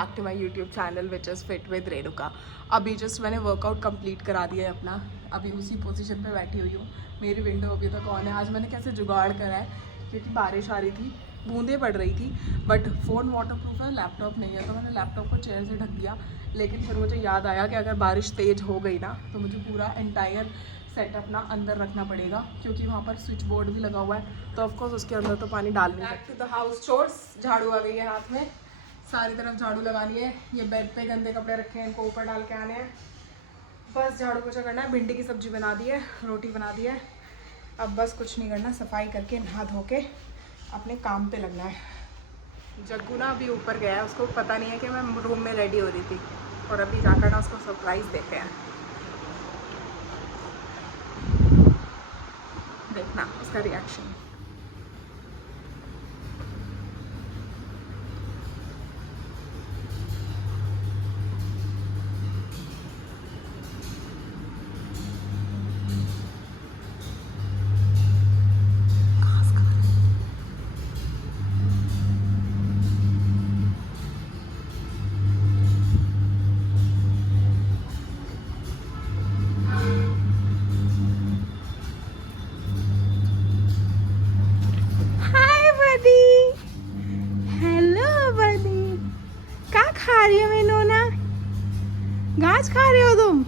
Back to my YouTube channel which is fit with Renuka. अभी just मैंने workout complete करा दिया है अपना, अभी उसी पोजीशन पे बैठी हुई हूँ। मेरी विंडो अभी तक ऑन है। आज मैंने कैसे जुगाड़ करा है क्योंकि बारिश आ रही थी, बूंदें पड़ रही थी, बट फ़ोन वाटरप्रूफ है, लैपटॉप नहीं है, तो मैंने लैपटॉप को चेयर से ढक दिया। लेकिन फिर मुझे याद आया कि अगर बारिश तेज़ हो गई ना तो मुझे पूरा एंटायर सेटअप ना अंदर रखना पड़ेगा क्योंकि वहाँ पर स्विच बोर्ड भी लगा हुआ है, तो ऑफकोर्स उसके अंदर तो पानी डाल नहीं। Back to the house chores. झाड़ू आ गई है हाथ में, सारी तरफ झाड़ू लगानी है। ये बेड पे गंदे कपड़े रखे हैं, इनको ऊपर डाल के आने हैं। बस झाड़ू पोछा करना है। भिंडी की सब्जी बना दी है, रोटी बना दी है। अब बस कुछ नहीं करना, सफाई करके नहा धो के अपने काम पे लगना है। जग्गू ना अभी ऊपर गया है, उसको पता नहीं है कि मैं रूम में रेडी हो रही थी, और अभी जाकर ना उसको सरप्राइज़ देते हैं। देखना उसका रिएक्शन। हाय बडी, हेलो बडी, क्या खा रही हो मेनोना? घास खा रहे हो तुम?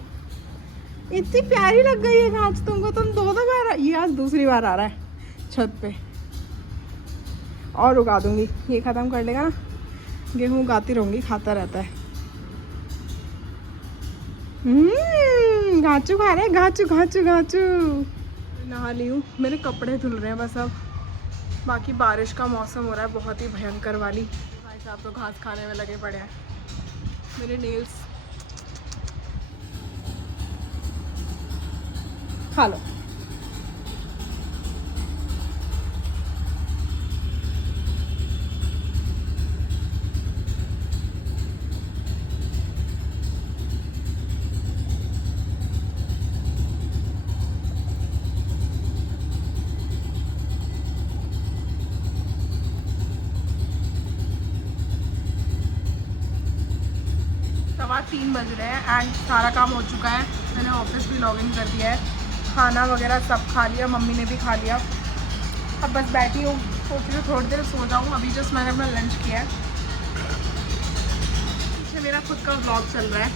इतनी प्यारी लग गई है घास तुमको, तुम दो बार, ये आज दूसरी बार आ रहा है छत पे। और उगा दूंगी, ये ख़त्म कर लेगा ना, गेहूँ उगाती रहूँगी, खाता रहता है। घाचू खा रहे हैं, घाचू घाचू घाचू। नहा ली हूँ, मेरे कपड़े धुल रहे हैं बस अब। बाकी बारिश का मौसम हो रहा है बहुत ही भयंकर वाली। भाई साहब तो घास खाने में लगे पड़े हैं। मेरे नेल्स खा लो। सवा 3 बज रहे हैं एंड सारा काम हो चुका है। मैंने ऑफिस भी लॉग इन कर दिया है, खाना वगैरह सब खा लिया, मम्मी ने भी खा लिया। अब बस बैठी हूँ, सोच रही हूँ थोड़ी देर सो जाऊँ। अभी जस्ट मैंने अपना लंच किया है। पीछे मेरा खुद का व्लॉग चल रहा है,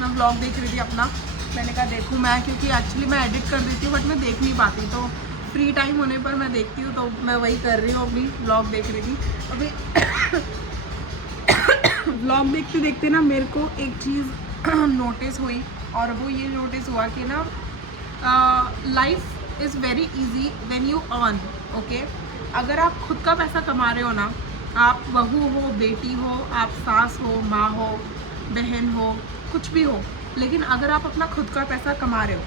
मैं व्लॉग देख रही थी अपना। मैंने कहा देखूँ मैं, क्योंकि एक्चुअली मैं एडिट कर देती हूँ बट मैं देख नहीं पाती, तो फ्री टाइम होने पर मैं देखती हूँ, तो मैं वही कर रही हूँ। अभी व्लॉग देख रही थी अभी। व्लॉग देखते देखते ना मेरे को एक चीज़ नोटिस हुई, और वो ये नोटिस हुआ कि ना life is very easy when you earn. Okay, अगर आप खुद का पैसा कमा रहे हो ना, आप बहू हो, बेटी हो, आप सास हो, माँ हो, बहन हो, कुछ भी हो, लेकिन अगर आप अपना खुद का पैसा कमा रहे हो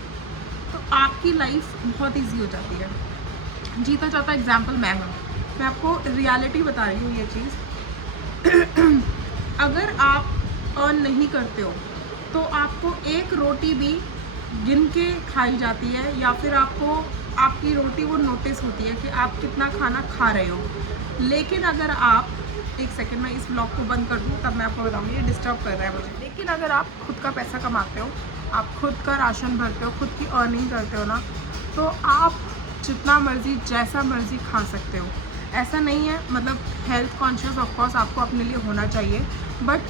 तो आपकी लाइफ बहुत इजी हो जाती है। जीता जाता एग्जाम्पल मैं हूँ, मैं आपको रियलिटी बता रही हूँ ये चीज़। अगर आप अर्न नहीं करते हो तो आपको एक रोटी भी गिन के खाई जाती है, या फिर आपको आपकी रोटी वो नोटिस होती है कि आप कितना खाना खा रहे हो। लेकिन अगर आप, एक सेकंड में इस ब्लॉग को बंद कर दूँ तब मैं आपको बताऊँगी, ये डिस्टर्ब कर रहा है मुझे। लेकिन अगर आप खुद का पैसा कमाते हो, आप खुद का राशन भरते हो, खुद की अर्निंग करते हो ना, तो आप जितना मर्ज़ी जैसा मर्ज़ी खा सकते हो। ऐसा नहीं है, मतलब हेल्थ कॉन्शियस ऑफकोर्स आपको अपने लिए होना चाहिए, बट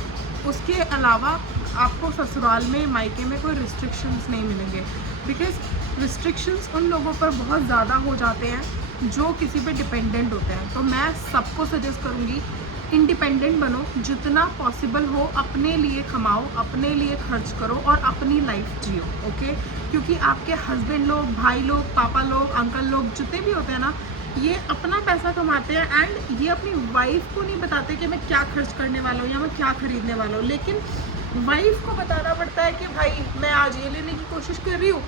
उसके अलावा आपको ससुराल में, मायके में कोई रिस्ट्रिक्शंस नहीं मिलेंगे। बिकॉज़ रिस्ट्रिक्शंस उन लोगों पर बहुत ज़्यादा हो जाते हैं जो किसी पे डिपेंडेंट होते हैं। तो मैं सबको सजेस्ट करूँगी, इंडिपेंडेंट बनो, जितना पॉसिबल हो अपने लिए कमाओ, अपने लिए खर्च करो और अपनी लाइफ जियो। ओके, क्योंकि आपके हस्बैंड लोग, भाई लोग, पापा लोग, अंकल लोग, जितने भी होते हैं ना, ये अपना पैसा कमाते हैं एंड ये अपनी वाइफ को नहीं बताते कि मैं क्या खर्च करने वाला हूँ या मैं क्या खरीदने वाला हूँ। लेकिन वाइफ को बताना पड़ता है कि भाई मैं आज ये लेने की कोशिश कर रही हूँ,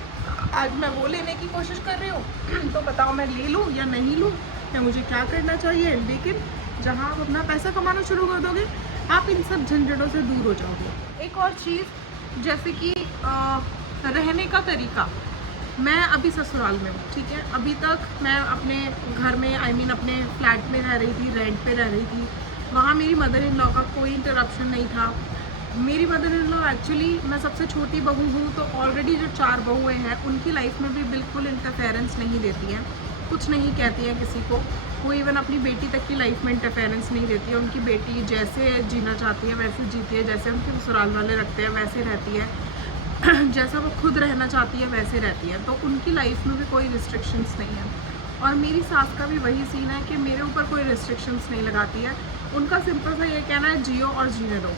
आज मैं वो लेने की कोशिश कर रही हूँ, तो बताओ मैं ले लूँ या नहीं लूँ, या मुझे क्या करना चाहिए। लेकिन जहाँ आप अपना पैसा कमाना शुरू कर दोगे, आप इन सब झंझटों से दूर हो जाओगे। एक और चीज़, जैसे कि रहने का तरीका। मैं अभी ससुराल में हूँ, ठीक है। अभी तक मैं अपने घर में, अपने फ्लैट में रह रही थी, रेंट पे रह रही थी, वहाँ मेरी मदर इन लॉ का कोई इंटरप्शन नहीं था। मेरी मदर इन लॉ एक्चुअली, मैं सबसे छोटी बहू हूँ, तो ऑलरेडी जो 4 बहुएँ हैं उनकी लाइफ में भी बिल्कुल इंटरफेरेंस नहीं देती हैं, कुछ नहीं कहती हैं किसी को। वो इवन अपनी बेटी तक की लाइफ में इंटरफेरेंस नहीं देती है। उनकी बेटी जैसे जीना चाहती है वैसे जीती है, जैसे उनके ससुराल वाले रखते हैं वैसे रहती है, जैसा वो खुद रहना चाहती है वैसे रहती है। तो उनकी लाइफ में भी कोई रिस्ट्रिक्शंस नहीं है। और मेरी सास का भी वही सीन है कि मेरे ऊपर कोई रिस्ट्रिक्शंस नहीं लगाती है। उनका सिंपल सा ये कहना है, जियो और जीने दो।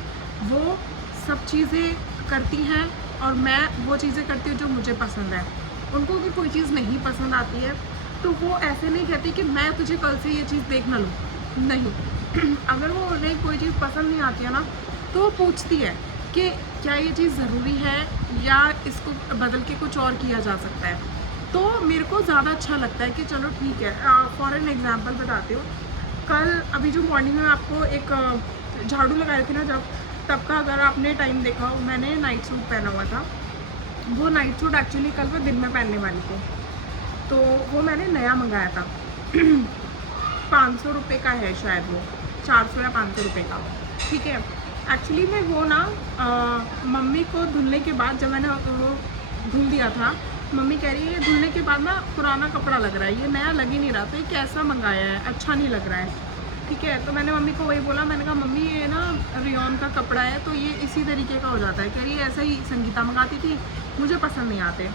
वो सब चीज़ें करती हैं और मैं वो चीज़ें करती हूँ जो मुझे पसंद है। उनको भी कोई चीज़ नहीं पसंद आती है तो वो ऐसे नहीं कहती कि मैं तुझे कल से ये चीज़ देख ना लूँ, नहीं। अगर वो उन्हें कोई चीज़ पसंद नहीं आती है ना, तो वो पूछती है कि क्या ये चीज़ ज़रूरी है या इसको बदल के कुछ और किया जा सकता है। तो मेरे को ज़्यादा अच्छा लगता है कि चलो ठीक है। फॉर एन एग्ज़ाम्पल बताती हूँ, कल अभी जो मॉर्निंग में आपको एक झाड़ू लगा रही थी ना, जब तब का अगर आपने टाइम देखा हो, मैंने नाइट सूट पहना हुआ था। वो नाइट सूट एक्चुअली कल मैं दिन में पहनने वाली थी, तो वो मैंने नया मंगाया था। 500 रुपये का है शायद, वो 400 या 500 रुपये का, ठीक है। एक्चुअली मैं वो ना मम्मी को धुलने के बाद, जब मैंने वो धुल दिया था, मम्मी कह रही है ये धुलने के बाद ना पुराना कपड़ा लग रहा है, ये नया लग ही नहीं रहा, तो ये कैसा मंगाया है, अच्छा नहीं लग रहा है, ठीक है। तो मैंने मम्मी को वही बोला, मैंने कहा मम्मी ये ना रेयॉन का कपड़ा है तो ये इसी तरीके का हो जाता है। कह रही है ऐसा ही संगीता मंगाती थी, मुझे पसंद नहीं आते।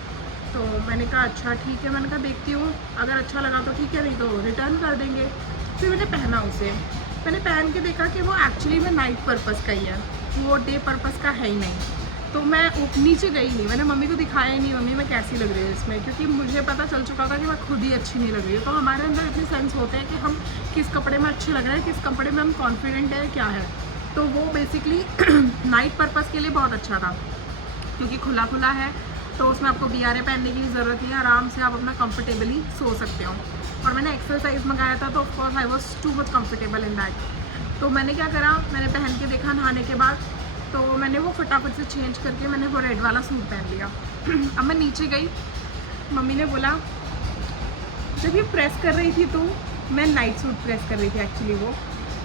तो मैंने कहा अच्छा ठीक है, मैंने कहा देखती हूँ, अगर अच्छा लगा तो ठीक है, नहीं तो रिटर्न कर देंगे। फिर मैंने पहना उसे, मैंने पहन के देखा कि वो एक्चुअली में नाइट पर्पज़ का ही है, वो डे पर्पज़ का है ही नहीं। तो मैं नीचे गई नहीं, मैंने मम्मी को दिखाया ही नहीं मम्मी मैं कैसी लग रही है इसमें, क्योंकि मुझे पता चल चुका था कि मैं खुद ही अच्छी नहीं लग रही हूँ। तो हमारे अंदर इतने सेंस होते हैं कि हम किस कपड़े में अच्छे लग रहे हैं, किस कपड़े में हम कॉन्फिडेंट है, क्या है। तो वो बेसिकली नाइट पर्पज़ के लिए बहुत अच्छा था, क्योंकि खुला खुला है, तो उसमें आपको बियारे पहनने की ज़रूरत नहीं है, आराम से आप अपना कंफर्टेबली सो सकते हो। और मैंने एक्सेल साइज़ मंगाया था, तो of course I was too much comfortable in that. तो मैंने क्या करा, मैंने पहन के देखा नहाने के बाद, तो मैंने वो फटाफट से चेंज करके मैंने वो रेड वाला सूट पहन लिया। अब मैं नीचे गई, मम्मी ने बोला जब ये प्रेस कर रही थी, तो मैं नाइट सूट प्रेस कर रही थी एक्चुअली वो,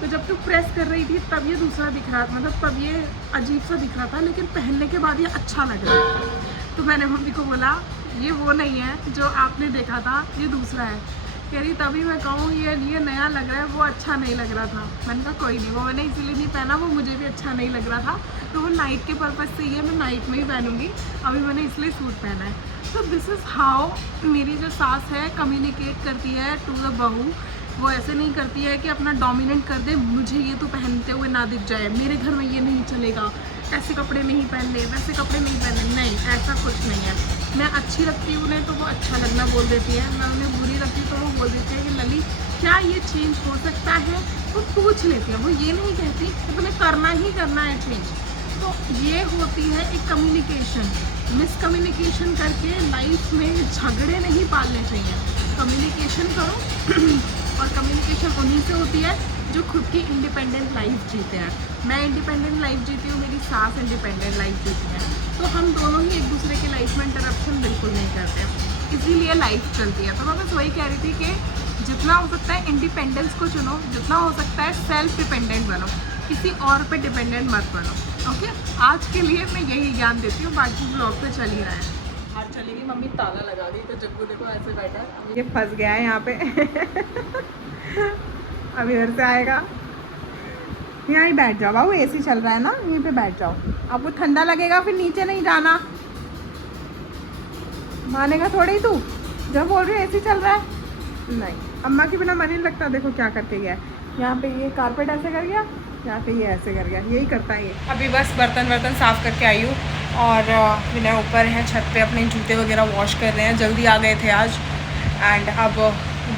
तो जब तू प्रेस कर रही थी तब ये दूसरा दिख रहा था, मतलब तब ये अजीब सा दिख रहा था, लेकिन पहनने के बाद ये अच्छा लग रहा है। तो मैंने मम्मी को बोला ये वो नहीं है जो आपने देखा था, ये दूसरा है। कह रही तभी मैं कहूँ ये नया लग रहा है, वो अच्छा नहीं लग रहा था। मैंने कहा कोई नहीं, वो मैंने इसीलिए नहीं पहना, वो मुझे भी अच्छा नहीं लग रहा था, तो वो नाइट के पर्पज़ से ही है, मैं नाइट में ही पहनूंगी, अभी मैंने इसलिए सूट पहना है। तो दिस इज़ हाउ मेरी जो सास है कम्युनिकेट करती है टू द बहू। वो ऐसे नहीं करती है कि अपना डोमिनेट कर दे, मुझे ये तो पहनते हुए ना दिख जाए, मेरे घर में ये नहीं चलेगा, ऐसे कपड़े नहीं पहनने, वैसे कपड़े नहीं पहनने, नहीं, ऐसा कुछ नहीं है। मैं अच्छी लगती हूँ उन्हें तो वो अच्छा लगना बोल देती है, मैं उन्हें बुरी लगती हूँ तो वो बोल देती है कि लली क्या ये चेंज हो सकता है, वो पूछ लेती है, वो ये नहीं कहती कि तुम्हें करना ही करना है चेंज। तो ये होती है एक कम्युनिकेशन। मिसकम्युनिकेशन करके लाइफ में झगड़े नहीं पालने चाहिए, कम्युनिकेशन करो। और कम्युनिकेशन उन्हीं से होती है जो खुद की इंडिपेंडेंट लाइफ जीते हैं। मैं इंडिपेंडेंट लाइफ जीती हूँ, मेरी सास इंडिपेंडेंट लाइफ जीती है, तो हम दोनों ही एक दूसरे की लाइफ में इंटरप्शन बिल्कुल नहीं करते, इसीलिए लाइफ चलती है। तो मैं बस वही कह रही थी कि जितना हो सकता है इंडिपेंडेंस को चुनो, जितना हो सकता है सेल्फ डिपेंडेंट बनो, किसी और पे डिपेंडेंट मत बनो। ओके, आज के लिए मैं यही ज्ञान देती हूँ, बाकी ब्लॉग पे चल ही रहा है। आज चलेगी मम्मी ताला लगा दी, तो जग्गू देखो ऐसे बैठा है, ये फंस गया है यहाँ पे। अभी घर से आएगा, यहाँ ही बैठ जाओ बाबू, एसी चल रहा है ना, यहीं पे बैठ जाओ, आपको ठंडा लगेगा, फिर नीचे नहीं जाना, मानेगा थोड़ी तू, जब बोल रही है एसी चल रहा है। नहीं, अम्मा के बिना मन नहीं लगता। देखो क्या करके गया, यहाँ पे ये कारपेट ऐसे कर गया, यहाँ पे ये ऐसे कर गया, यही करता है ये। अभी बस बर्तन साफ़ करके आई हूँ और विनय ऊपर हैं छत पे अपने जूते वगैरह वॉश कर रहे हैं, जल्दी आ गए थे आज। एंड अब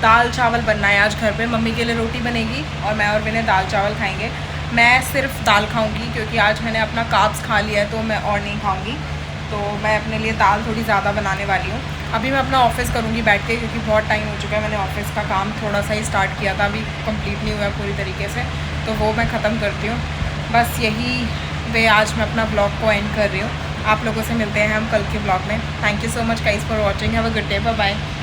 दाल चावल बनना है आज घर पे, मम्मी के लिए रोटी बनेगी और मैं और विनय दाल चावल खाएंगे। मैं सिर्फ दाल खाऊंगी क्योंकि आज मैंने अपना कार्ब्स खा लिया है, तो मैं और नहीं खाऊंगी, तो मैं अपने लिए दाल थोड़ी ज़्यादा बनाने वाली हूँ। अभी मैं अपना ऑफिस करूँगी बैठ के, क्योंकि बहुत टाइम हो चुका है, मैंने ऑफिस का काम थोड़ा सा ही स्टार्ट किया था, अभी कंप्लीट नहीं हुआ पूरी तरीके से, तो वो मैं ख़त्म करती हूँ। बस यही वे आज मैं अपना ब्लॉग को एंड कर रही हूँ। आप लोगों से मिलते हैं हम कल के ब्लॉग में। Thank you so much guys for watching, have a good day, bye bye.